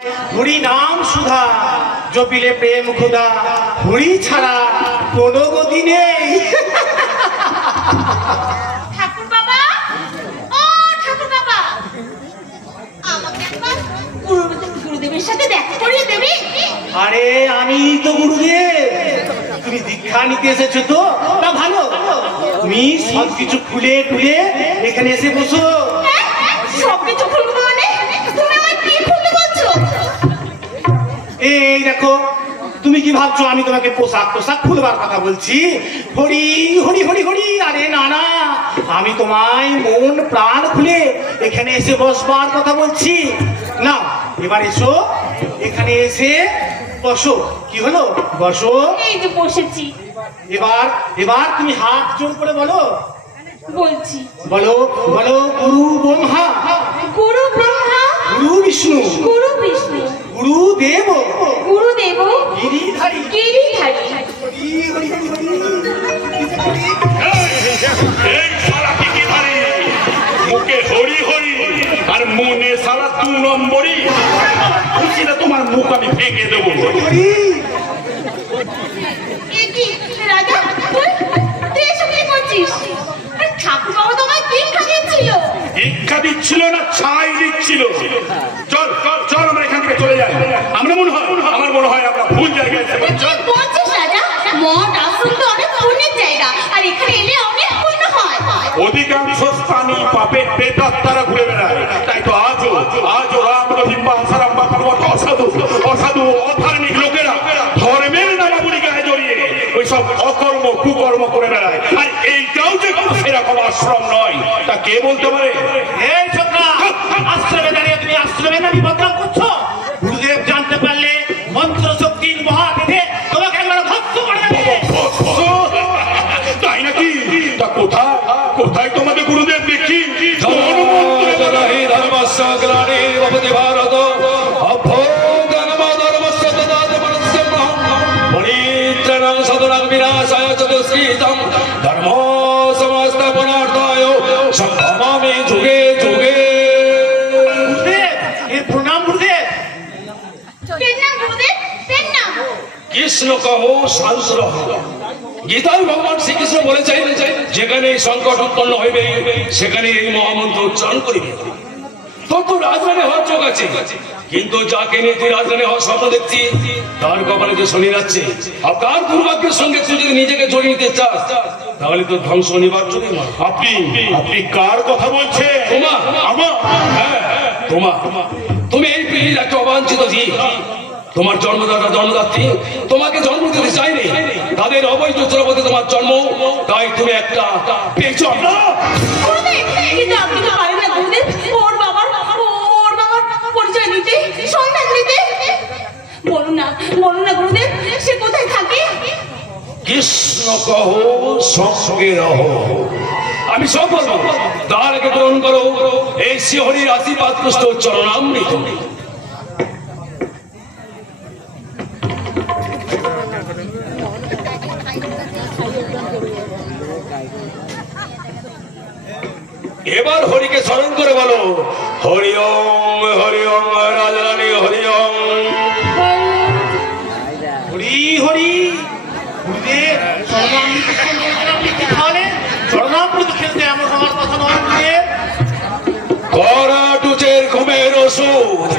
হরি নাম সুধা জপিলে প্রেম খুদা, হরি ছাড়া কোনো গতি নেই। ঠাকুর বাবা, ও ঠাকুর বাবা, আমাকে একবার গুরুদেবের সাথে দেখা করিয়ে দেবে? আরে আমি তো গুরুদেব, তুমি দীক্ষা নিতে এসেছো তো? না ভালো, তুমি সবকিছু খুলে টুলে এখানে এসে বসো। সবকিছু খুলবো মানে? তুমি আমার কি খুলতে বলছো? এই দেখো, তুমি কি ভাবছো আমি তোমাকে পোশাক টোশাক খুলবার কথা বলছি? হরি হরি হরি হরি, আরে না না, আমি তোমায় মন প্রাণ খুলে এখানে এসে বসবার কথা বলছি। না এবার এসো, এখানে এসে বসো। কি হলো, বসো। এই যে বসেছি। এবার এবার তুমি হাত জোর করে বলো, বলছি। বলো বলো, গুরু ব্রহ্মা, গুরু ব্রহ্মা, গুরু বিষ্ণু, গুরু বিষ্ণু, গুরুদেব, গুরুদেব গিরিধারী, গিরিধারী। হরি হরি হরি হরি। এই শালা গিরিধারী, মুখে হরি হরি আর মনে শালা 2 নম্বরই। খুশি না তোমার মুখ আমি ভেঙে দেবো। এ কি রাজা, তুই এসব কি করছিস? ঠাকুর বাবা তোমায় দীক্ষা দিচ্ছিল। দীক্ষা দিচ্ছিল না ছাই দিচ্ছিল? চল চল চল, আমরা এখান থেকে চলে যাই। আমার মনে হয় আমরা ভুল জায়গায় এসে পড়েছি। কি বলছিস রাজা? মঠ আশ্রম তো অনেক পুণ্যের জায়গা, আর এখানে এলে অনেক পুণ্য হয়। অধিকাংশ স্থানীয় পাপের প্রেতাত্মারা ঘুরে বেড়ায়, তাই তো আজও রাম রহিম বা আসারাম বা অসাধু অধার্মিক লোকেরা ধর্মের নামাবলী গায়ে জড়িয়ে ওইসব অকর্ম কুকর্ম করে বেড়ায়। আর এইটাও যে কোনো সেরকম আশ্রম নয়, তা কে বলতে পারে? এই ছোকরা, আশ্রমে দাঁড়িয়ে তুমি আশ্রমে নামি বদনাম করছো। গুরুদেব জানতে পারলে মন্ত্র শক্তির মহাবেদে তোমাকে একবার ভক্ত করে দেবে। তাই নাকি? তা কোথায় তোমাদের গুরুদেব দেখি? ধর্ম সংস্থাপনার্থায় সম্ভবামি যুগে যুগে। গুরুদেব, এই প্রণাম গুরুদেব। পেন নাম গুরুদেব, পেন নাম। কৃষ্ণ কহ শান্ত রহ। গীতায় ভগবান শ্রীকৃষ্ণ বলেছেন, যেখানে সংকট উৎপন্ন হইবে সেখানে এই মহামন্ত্র উচ্চারণ করিবে। তোর তো রাজধানী হওয়ার চোখ আছে, কিন্তু যাকে নিয়ে তুই রাজধানী হওয়ার স্বপ্ন দেখছি তার কপালে যে শনি যাচ্ছে। আর তার দুর্ভাগ্যের সঙ্গে তুই যদি নিজেকে জড়িয়ে নিতে চাস তাহলে তোর ধ্বংস অনিবার্য। আপনি কার কথা বলছেন? তুমি এই পৃথিবীর একটা অবাঞ্ছিত জীব। তোমার জন্মদাতা জন্মদাত্রী তোমাকে জন্ম দিতে চাইনি, তাদের অবৈধ চলপথে তোমার জন্ম, তাই তুমি একটা পেছন। গুরুদেব, কিন্তু আপনি তো পারেন না গুরুদেব ওর বাবার পরিচয় দিতে, সন্ধান দিতে। বলুন না গুরুদেব, সে কোথায় থাকে? কৃষ্ণ কহ সঙ্গে রহ। আমি সব বলবো, তার আগে গ্রহণ করো এই শ্রীহরির আশীর্বাদ পুষ্ট চরণামৃত। এবার হরিকে স্মরণ করে বলো, হরি ওম রাজরানী হরি ওম। হরি হরি। গুরুদেব, স্বর্ণামৃত তাহলে স্বর্ণামৃত খেলতে এমন হওয়ার কথা নয় গুরুদেব। করাটুচের ঘুমের ওষুধ।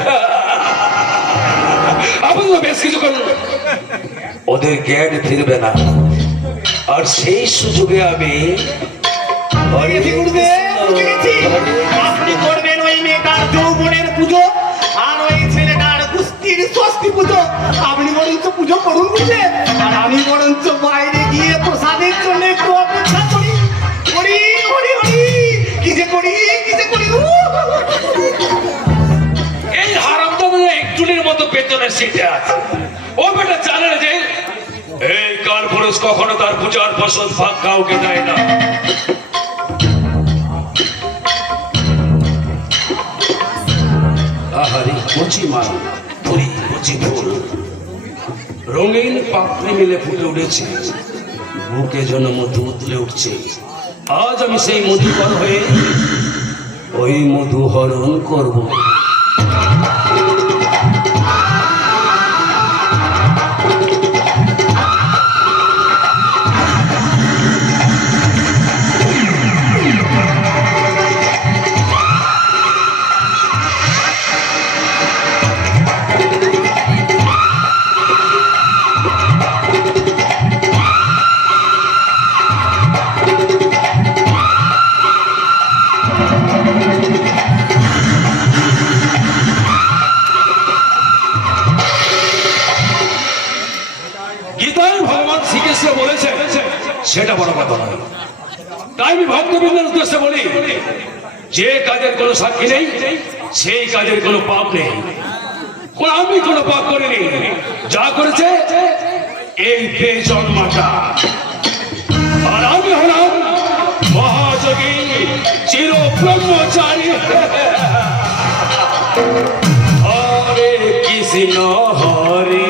আপনি তো বেশ কিছু করুন, ওদের জ্ঞান ফিরবে না। আর সেই সুযোগে আমি আপনি করবেন ওই মেয়েটার যৌবনের পুজো, আর ওই ছেলেটার কুস্তির ষষ্ঠী পুজো। আপনি বরঞ্চ পুজো করুন বুঝলেন, আর আমি বরঞ্চ বাইরে গিয়ে প্রসাদের জন্য একটু অপেক্ষা করি। হরি হরি হরি, কি যে করি। এই হারামজাদা একজনের মতো পেছনের সিটে আছে। ও বেটা জানে না যে এই কাল পুরুষ কখনো তার পূজার ফসল ভাগ কাউকে দেয় না। আহারি কচি মাল, পুরি কচি ফুল, রঙিন পাপড়ি মিলে ফুটে উঠেছে, বুকে যেন মধু উতলে উঠছে। আজ আমি সেই মধুকর হয়ে ওই মধু হরণ করবো। করেছে সেটা বড় কথা নয়। তাই আমি ভক্তবৃন্দের উদ্দেশ্যে বলি, যে কাজের কোনো সাক্ষী নেই সেই কাজের কোনো পাপ নেই। আমি কোনো পাপ করিনি, যা করেছে এই বেজন্মাটা। আর আমি হলাম মহাযোগী চির ব্রহ্মচারী। হরে কৃষ্ণ হরে